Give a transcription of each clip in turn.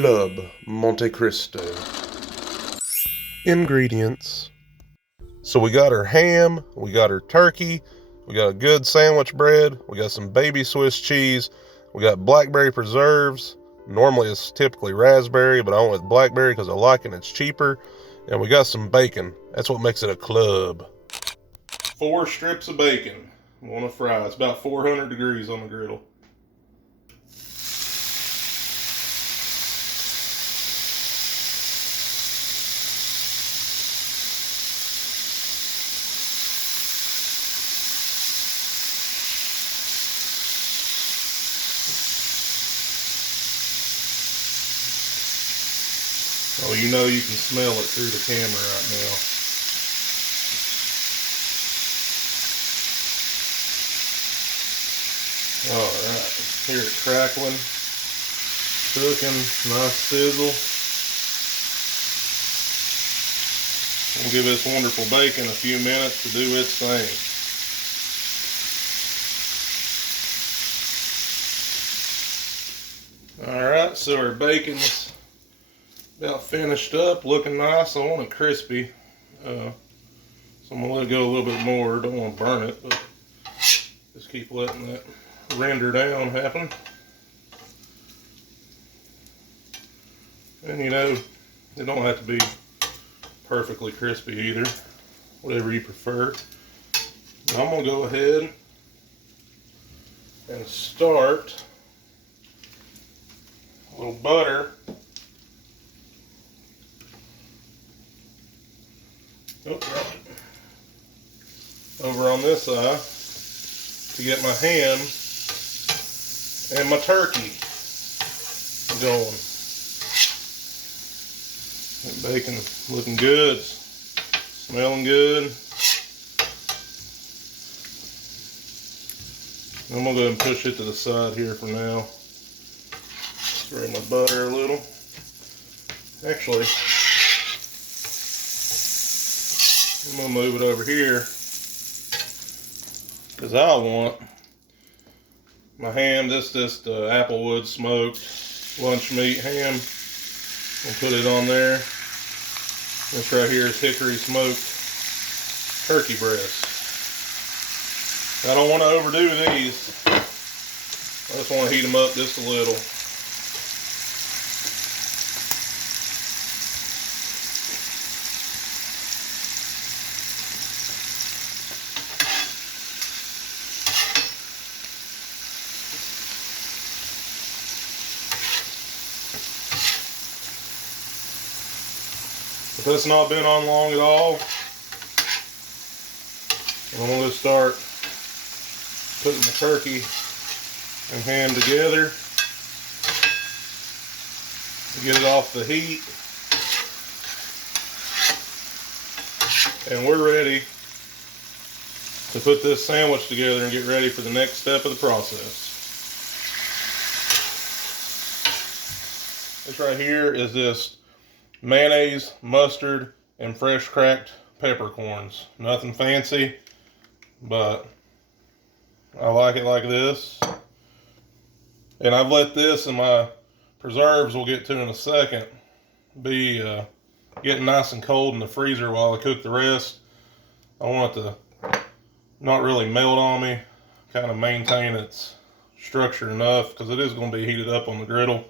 Club Monte Cristo. Ingredients. So we got our ham, we got our turkey, we got a good sandwich bread, we got some baby Swiss cheese, we got blackberry preserves. Normally it's typically raspberry, but I went with blackberry because I like it and it's cheaper. And we got some bacon. That's what makes it a club. 4 strips of bacon on a fry. It's about 400 degrees on the griddle. Oh, you know you can smell it through the camera right now. Alright, hear it crackling, cooking, nice sizzle. We'll give this wonderful bacon a few minutes to do its thing. Alright, so our bacon's about finished up, looking nice. I want it crispy, so I'm gonna let it go a little bit more. Don't want to burn it, but just keep letting that render down happen. And you know, it don't have to be perfectly crispy either, whatever you prefer. I'm gonna go ahead and start a little butter. Oh, right. Over on this side to get my ham and my turkey going. That bacon looking good, smelling good. I'm gonna go ahead and push it to the side here for now. Spray my butter a little. Actually, I'm gonna move it over here because I want my ham. This Applewood smoked lunch meat ham. I'll put it on there. This right here is hickory smoked turkey breast. I don't want to overdo these. I just want to heat them up just a little. If it's not been on long at all, I'm going to start putting the turkey and ham together to get it off the heat. And we're ready to put this sandwich together and get ready for the next step of the process. This right here is this mayonnaise, mustard, and fresh cracked peppercorns. Nothing fancy, but I like it like this. And I've let this and my preserves, we'll get to in a second, be getting nice and cold in the freezer while I cook the rest. I want it to not really melt on me, kind of maintain its structure enough, because it is going to be heated up on the griddle,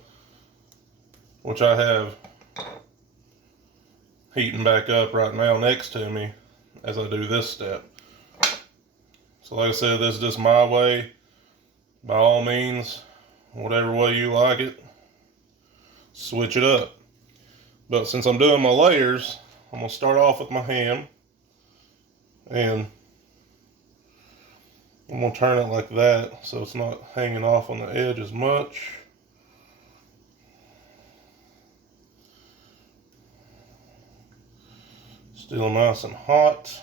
which I have heating back up right now next to me as I do this step. So like I said, this is just my way. By all means, whatever way you like it, switch it up. But since I'm doing my layers, I'm going to start off with my ham. And I'm going to turn it like that so it's not hanging off on the edge as much. Still nice and hot.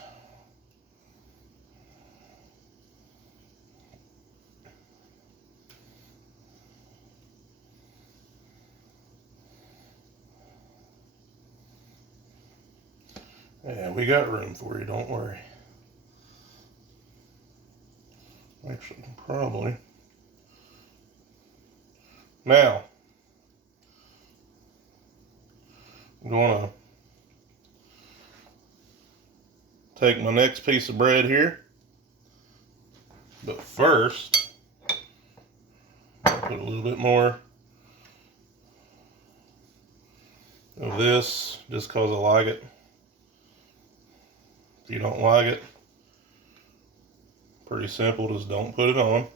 Yeah, we got room for you, don't worry. Actually, probably. Now, I'm going to take my next piece of bread here. But first, I'll put a little bit more of this just because I like it. If you don't like it, pretty simple, just don't put it on.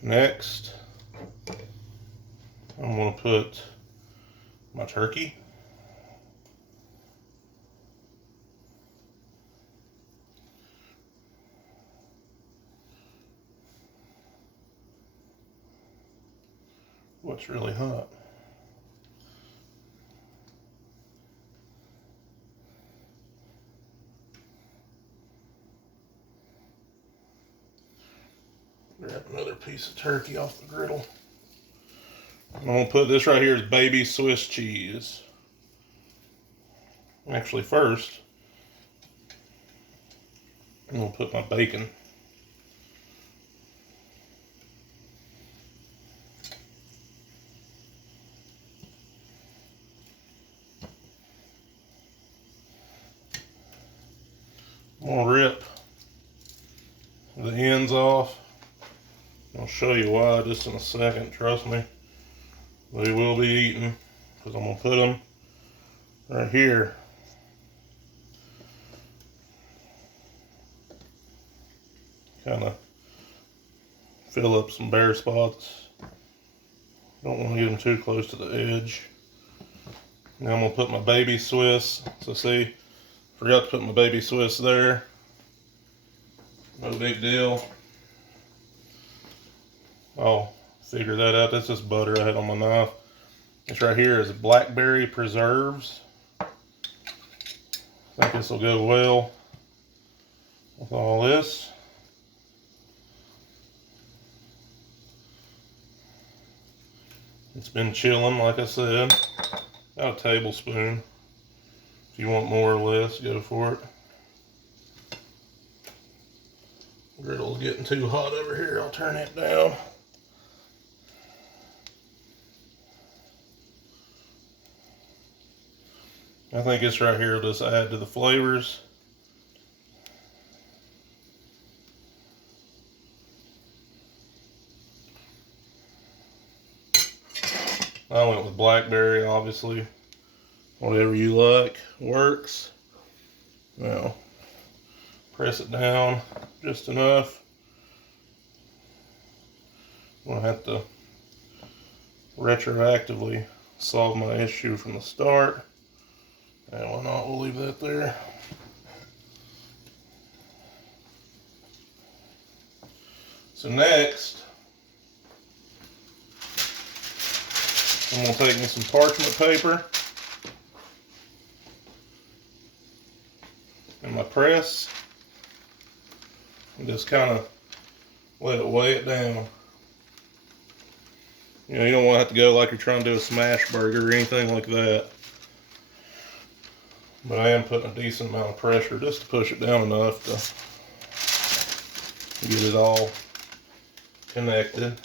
Next, I'm going to put my turkey. What's really hot? Grab another piece of turkey off the griddle. I'm going to put this right here as baby Swiss cheese. Actually, first, I'm going to put my bacon. I'm going to rip the ends off. I'll show you why just in a second, trust me. They will be eaten because I'm going to put them right here. Kind of fill up some bare spots. Don't want to get them too close to the edge. Now I'm going to put my baby Swiss. So see, forgot to put my baby Swiss there. No big deal. I'll figure that out. That's just butter I had on my knife. This right here is blackberry preserves. I think this will go well with all this. It's been chilling, like I said. About a tablespoon. If you want more or less, go for it. Griddle's getting too hot over here. I'll turn it down. I think this right here will just add to the flavors. I went with blackberry, obviously. Whatever you like works. Now, press it down just enough. I'm gonna have to retroactively solve my issue from the start. And why not, we'll leave that there. So next, I'm gonna take me some parchment paper and my press and just kind of let it weigh it down. You know, you don't want to have to go like you're trying to do a smash burger or anything like that. But I am putting a decent amount of pressure just to push it down enough to get it all connected.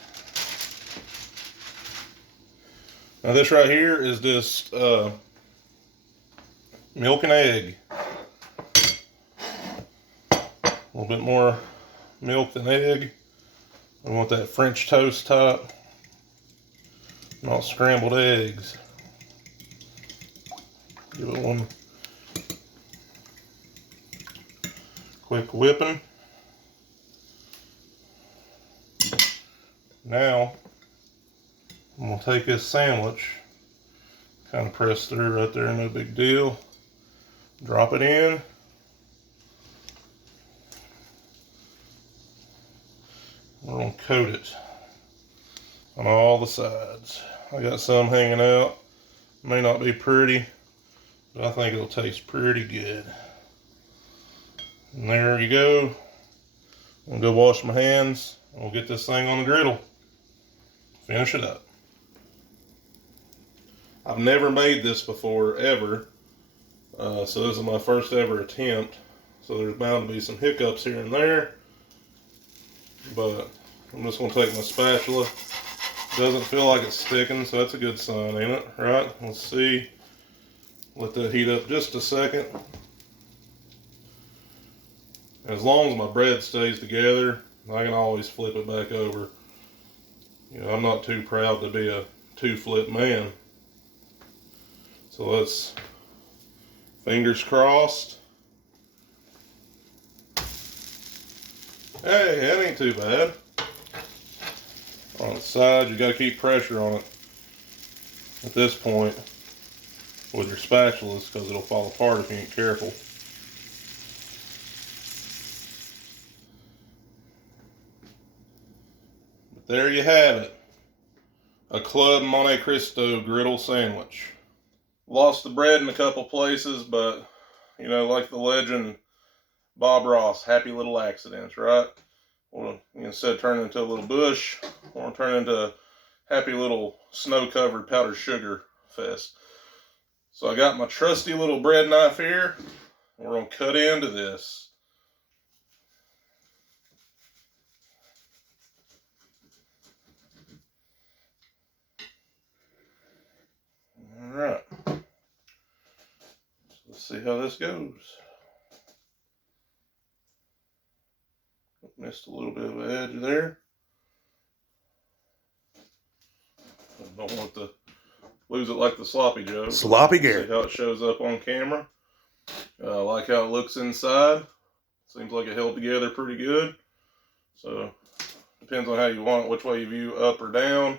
Now this right here is just milk and egg. A little bit more milk than egg. I want that French toast type, not scrambled eggs. Give it one quick whipping. Now, I'm going to take this sandwich, kind of press through right there, no big deal. Drop it in. We're going to coat it on all the sides. I got some hanging out. May not be pretty, but I think it'll taste pretty good. And there you go. I'm going to go wash my hands and we'll get this thing on the griddle. Finish it up. I've never made this before, ever. So this is my first ever attempt. So there's bound to be some hiccups here and there. But I'm just going to take my spatula. Doesn't feel like it's sticking, so that's a good sign, ain't it? Right? Let's see. Let that heat up just a second. As long as my bread stays together, I can always flip it back over. You know, I'm not too proud to be a two-flip man. So let's, fingers crossed. Hey, that ain't too bad. On the side, you gotta keep pressure on it at this point with your spatulas, because it'll fall apart if you ain't careful. But there you have it. A Club Monte Cristo griddle sandwich. Lost the bread in a couple places, but, you know, like the legend Bob Ross, happy little accidents, right? Well, instead of turning into a little bush, I want to turn into a happy little snow-covered powdered sugar fest. So I got my trusty little bread knife here. We're going to cut into this. Alright. So let's see how this goes. Missed a little bit of an edge there. I don't want to lose it like the Sloppy Joe. Sloppy Garrett. See how it shows up on camera. I like how it looks inside. Seems like it held together pretty good. So, depends on how you want it, which way you view, up or down.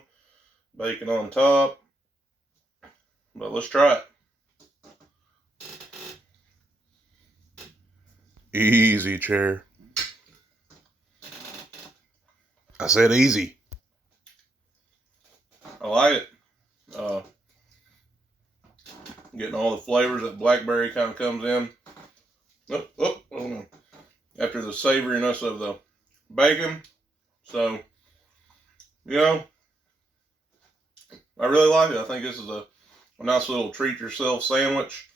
Bacon on top. But let's try it. Easy, chair. I said easy. I like it. Getting all the flavors. That blackberry kind of comes in. After the savoriness of the bacon. So, you know, I really like it. I think this is a nice little treat yourself sandwich.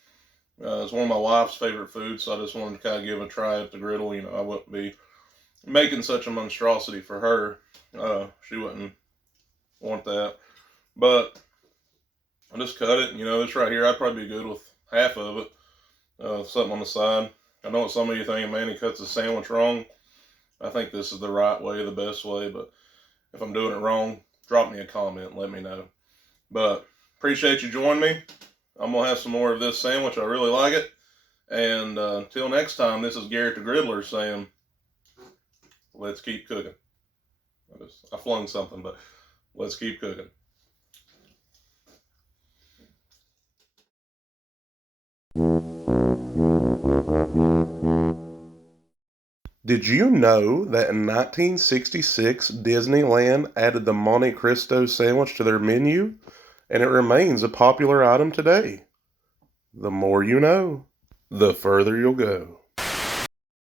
It's one of my wife's favorite foods, so I just wanted to kind of give it a try at the griddle. You know, I wouldn't be making such a monstrosity for her. She wouldn't want that. But I just cut it. You know, this right here, I'd probably be good with half of it. Something on the side. I know what some of you think, man, he cuts his sandwich wrong. I think this is the right way, the best way. But if I'm doing it wrong, drop me a comment and let me know. But appreciate you joining me. I'm going to have some more of this sandwich. I really like it. And until next time, this is Garrett the Griddler saying, let's keep cooking. I flung something, but let's keep cooking. Did you know that in 1966, Disneyland added the Monte Cristo sandwich to their menu, and it remains a popular item today? The more you know, the further you'll go.